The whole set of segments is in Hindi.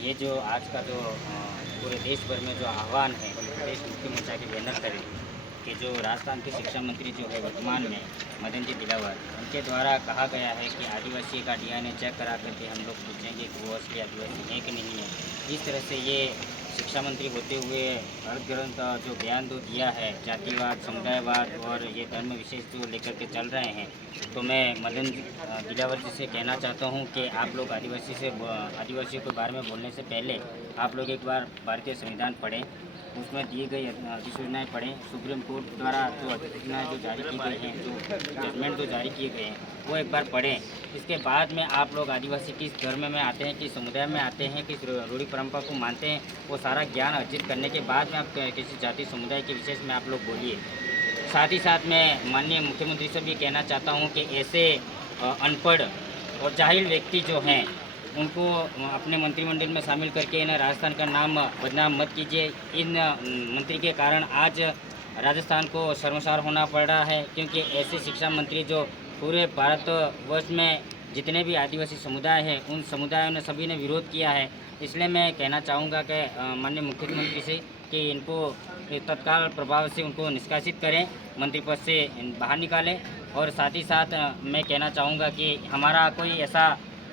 ये जो आज का जो पूरे देश भर में जो आह्वान है प्रदेश मुक्ति मोर्चा के बैनर तले कि जो राजस्थान के शिक्षा मंत्री जो है वर्तमान में मदन जी दिलावर, उनके द्वारा कहा गया है कि आदिवासी का डीएनए चेक करा करके हम लोग पूछेंगे कि वो असली आदिवासी है कि नहीं है। इस तरह से ये शिक्षा मंत्री होते हुए अर्थ ग्रंथ जो बयान दो दिया है जातिवाद, समुदायवाद और ये धर्म विशेष जो लेकर के चल रहे हैं, तो मैं मदन दिलावर जी से कहना चाहता हूँ कि आप लोग आदिवासियों के बारे में बोलने से पहले आप लोग एक बार भारतीय संविधान पढ़ें, उसमें दिए गए अधिसूचनाएँ पढ़ें। सुप्रीम कोर्ट द्वारा जो अधिसूचनाएँ जो जारी की गई हैं, जो जजमेंट जो जारी किए गए हैं, वो एक बार पढ़ें। इसके बाद में आप लोग आदिवासी किस धर्म में आते हैं, किस समुदाय में आते हैं, किस रूढ़ी परंपरा को मानते हैं, वो सारा ज्ञान अर्जित करने के बाद में आप किसी जाति समुदाय के विशेष में आप लोग बोलिए। साथ ही साथ मैं माननीय मुख्यमंत्री से भी कहना चाहता हूँ कि ऐसे अनपढ़ और जाहिल व्यक्ति जो हैं उनको अपने मंत्रिमंडल में शामिल करके इन्हें राजस्थान का नाम बदनाम मत कीजिए। इन मंत्री के कारण आज राजस्थान को शर्मसार होना पड़ रहा है, क्योंकि ऐसे शिक्षा मंत्री जो पूरे भारतवर्ष में जितने भी आदिवासी समुदाय हैं उन समुदायों ने सभी ने विरोध किया है। इसलिए मैं कहना चाहूँगा कि माननीय मुख्यमंत्री से कि इनको तत्काल प्रभाव से उनको निष्कासित करें, मंत्री पद से बाहर निकालें। और साथ ही साथ मैं कहना चाहूँगा कि हमारा कोई ऐसा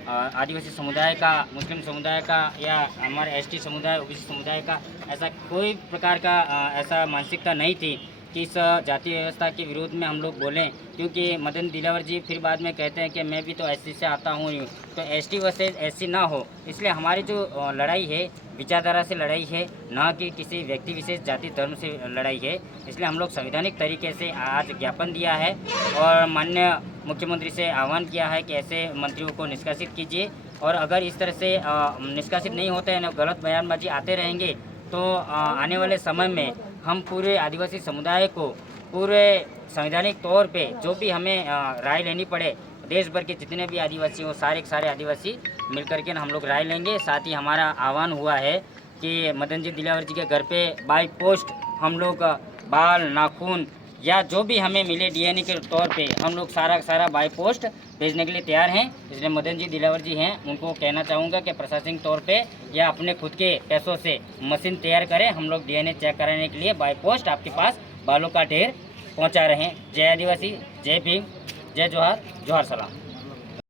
आदिवासी समुदाय का, मुस्लिम समुदाय का या हमारे एसटी समुदाय, ओबीसी समुदाय का ऐसा कोई प्रकार का ऐसा मानसिकता नहीं थी कि इस जाति व्यवस्था के विरोध में हम लोग बोलें, क्योंकि मदन दिलावर जी फिर बाद में कहते हैं कि मैं भी तो एसटी से आता हूँ, तो एसटी वर्सेस एससी ना हो। इसलिए हमारी जो लड़ाई है विचारधारा से लड़ाई है, ना कि किसी व्यक्ति विशेष जाति धर्म से लड़ाई है। इसलिए हम लोग संवैधानिक तरीके से आज ज्ञापन दिया है और माननीय मुख्यमंत्री से आह्वान किया है कि ऐसे मंत्रियों को निष्कासित कीजिए। और अगर इस तरह से निष्कासित नहीं होते हैं, गलत बयानबाजी आते रहेंगे, तो आने वाले समय में हम पूरे आदिवासी समुदाय को पूरे संवैधानिक तौर पे जो भी हमें राय लेनी पड़े, देश भर के जितने भी आदिवासी हो सारे के सारे आदिवासी मिलकर के हम लोग राय लेंगे। साथ ही हमारा आह्वान हुआ है कि मदन जी दिलावर जी के घर पे बाय पोस्ट हम लोग बाल, नाखून या जो भी हमें मिले डीएनए के तौर पे हम लोग सारा बाय पोस्ट भेजने के लिए तैयार हैं। इसलिए मदन जी दिलावर जी हैं, उनको कहना चाहूँगा कि प्रशासनिक तौर पे या अपने खुद के पैसों से मशीन तैयार करें, हम लोग डीएनए चेक कराने के लिए बाय पोस्ट आपके पास बालों का ढेर पहुँचा रहे हैं। जय आदिवासी, जय भीम, जय जोहार, जोहार सलाम।